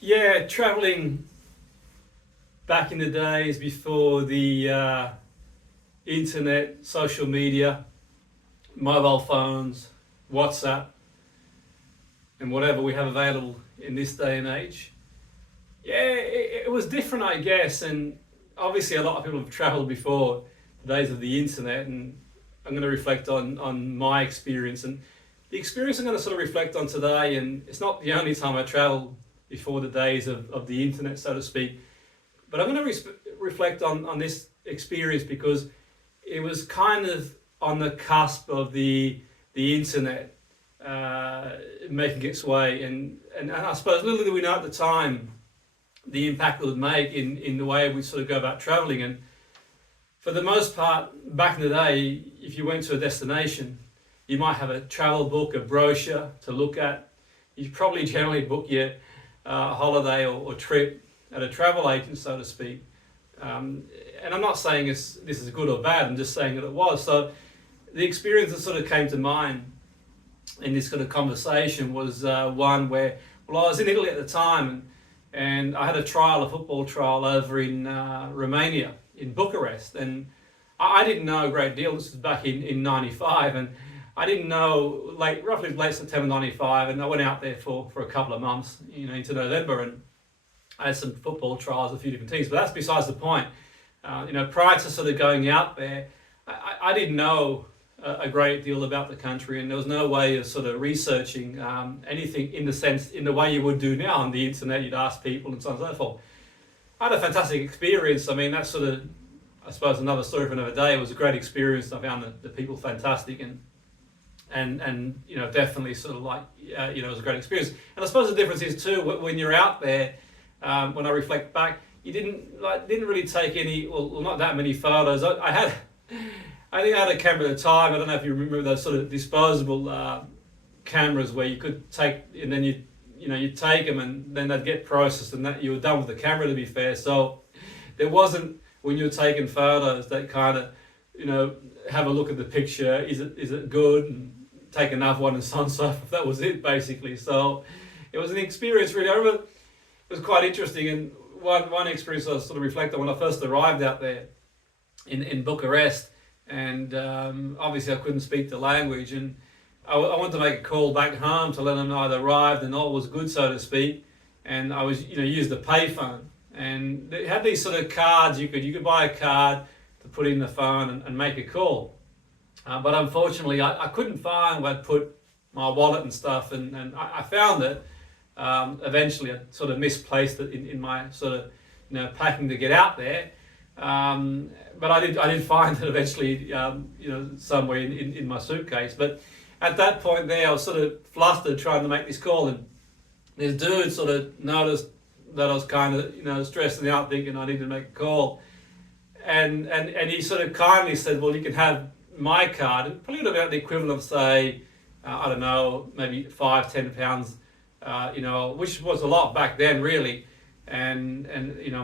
Yeah, traveling back in the days before the internet, social media, mobile phones, WhatsApp, and whatever we have available in this day and age. Yeah, it was different, I guess, and obviously a lot of people have traveled before the days of the internet, and I'm going to reflect on my experience and the experience I'm going to sort of reflect on today. And it's not the only time I traveled before the days of the internet, so to speak. But I'm going to reflect on this experience because it was kind of on the cusp of the internet making its way, and I suppose little did we know at the time the impact it would make in the way we sort of go about traveling. And for the most part, back in the day, if you went to a destination, you might have a travel book, a brochure to look at. You probably generally book your holiday or trip at a travel agent, so to speak. And I'm not saying this is good or bad, I'm just saying that it was. So the experience that sort of came to mind in this kind of conversation was one where, well, I was in Italy at the time, and I had a football trial over in Romania, in Bucharest. And I didn't know a great deal. This was back in 95, and I didn't know, roughly late September 95, and I went out there for a couple of months, into November, and I had some football trials, a few different teams, but that's besides the point. Prior to sort of going out there, I didn't know a great deal about the country, and there was no way of sort of researching anything in the way you would do now on the internet. You'd ask people and so on and so forth. I had a fantastic experience. I mean, that's sort of, I suppose, another story for another day. It was a great experience. I found the people fantastic, and definitely sort of it was a great experience. And I suppose the difference is too, when you're out there, when I reflect back, you didn't really take any, well, not that many photos. I think I had a camera at the time. I don't know if you remember those sort of disposable cameras where you could take, and then you'd take them, and then they'd get processed, and that you were done with the camera, to be fair. So there wasn't, when you were taking photos, that kind of, have a look at the picture. Is it good? And take another one and so on and so forth. That was it, basically. So it was an experience, really. I remember it was quite interesting, and one experience I sort of reflect on when I first arrived out there in Bucharest, and obviously I couldn't speak the language, and I wanted to make a call back home to let them know I'd arrived and all was good, so to speak. And I was, used the payphone, and they had these sort of cards. You could buy a card to put in the phone and make a call. But unfortunately, I couldn't find where I'd put my wallet and stuff, and I found it. Eventually, I sort of misplaced it in my sort of, packing to get out there. But I did find it eventually, somewhere in my suitcase. But at that point there, I was sort of flustered trying to make this call, and this dude sort of noticed that I was kind of, stressing out, thinking I needed to make a call. And he sort of kindly said, well, you can have my card. And probably about the equivalent of, say, I don't know, maybe £5-10, which was a lot back then, really. And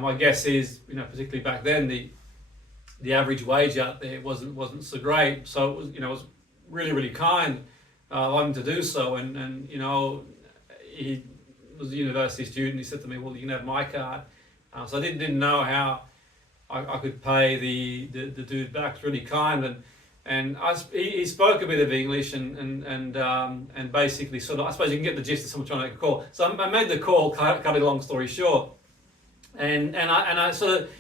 my guess is, particularly back then, the average wage out there wasn't so great. So it was really, really kind of him to do so. And he was a university student. He said to me, well, you can have my card. So I didn't know how I could pay the dude back. It's really kind. And he spoke a bit of English, and basically sort of, I suppose you can get the gist of someone trying to make a call. So I made the call, cutting a long story short. And I sort of,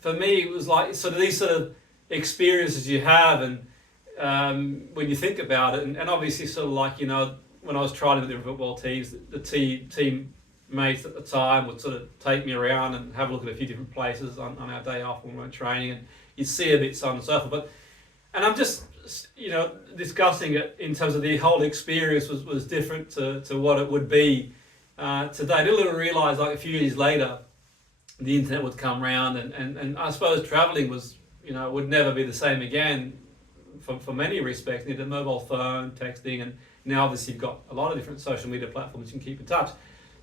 for me, it was like sort of these sort of experiences you have, and when you think about it, and obviously sort of like, when I was trying with the football teams, the team mates at the time would sort of take me around and have a look at a few different places on our day off when we were training, and you'd see a bit so on and so forth. And I'm just, discussing it in terms of the whole experience was different to what it would be today. I didn't realise, like, a few years later, the internet would come around, and I suppose travelling was, would never be the same again for many respects. You need a mobile phone, texting, and now obviously you've got a lot of different social media platforms you can keep in touch.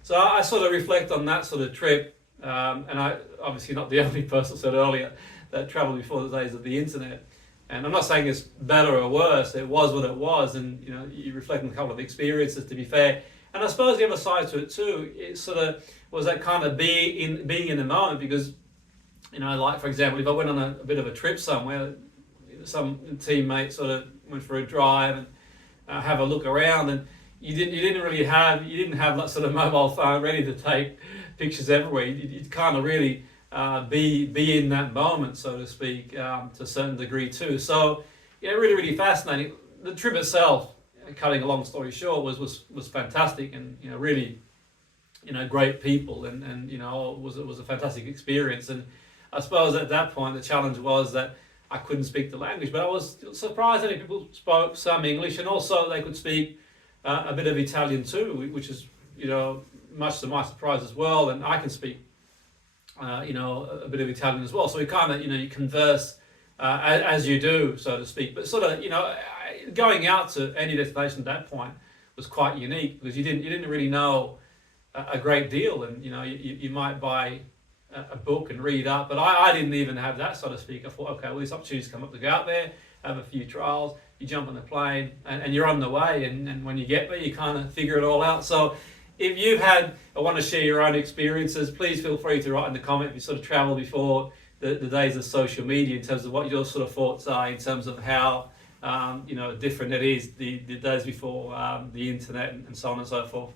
So I sort of reflect on that sort of trip, and I obviously not the only person, said earlier, that travelled before the days of the internet. And I'm not saying it's better or worse. It was what it was, and you reflect on a couple of experiences, to be fair. And I suppose the other side to it too, it sort of was that kind of being in the moment, because, like for example, if I went on a bit of a trip somewhere, some teammate sort of went for a drive and have a look around, and you didn't have that sort of mobile phone ready to take pictures everywhere. You'd kind of really be in that moment, so to speak, to a certain degree too. So yeah, really, really fascinating. The trip itself, cutting a long story short, was fantastic, and really, great people, and it was a fantastic experience. And I suppose at that point the challenge was that I couldn't speak the language, but I was surprised that people spoke some English, and also they could speak a bit of Italian too, which is much to my surprise as well. And I can speak a bit of Italian as well. So we kind of you converse as you do, so to speak. But sort of going out to any destination at that point was quite unique, because you didn't really know a great deal, and you might buy a book and read up, but I didn't even have that, so to speak. I thought, okay, well, these opportunities come up to go out there, have a few trials, you jump on the plane, and you're on the way, and when you get there, you kind of figure it all out. So if you've had or want to share your own experiences, please feel free to write in the comment if you sort of traveled before the days of social media, in terms of what your sort of thoughts are in terms of how different it is the days before the internet, and so on and so forth.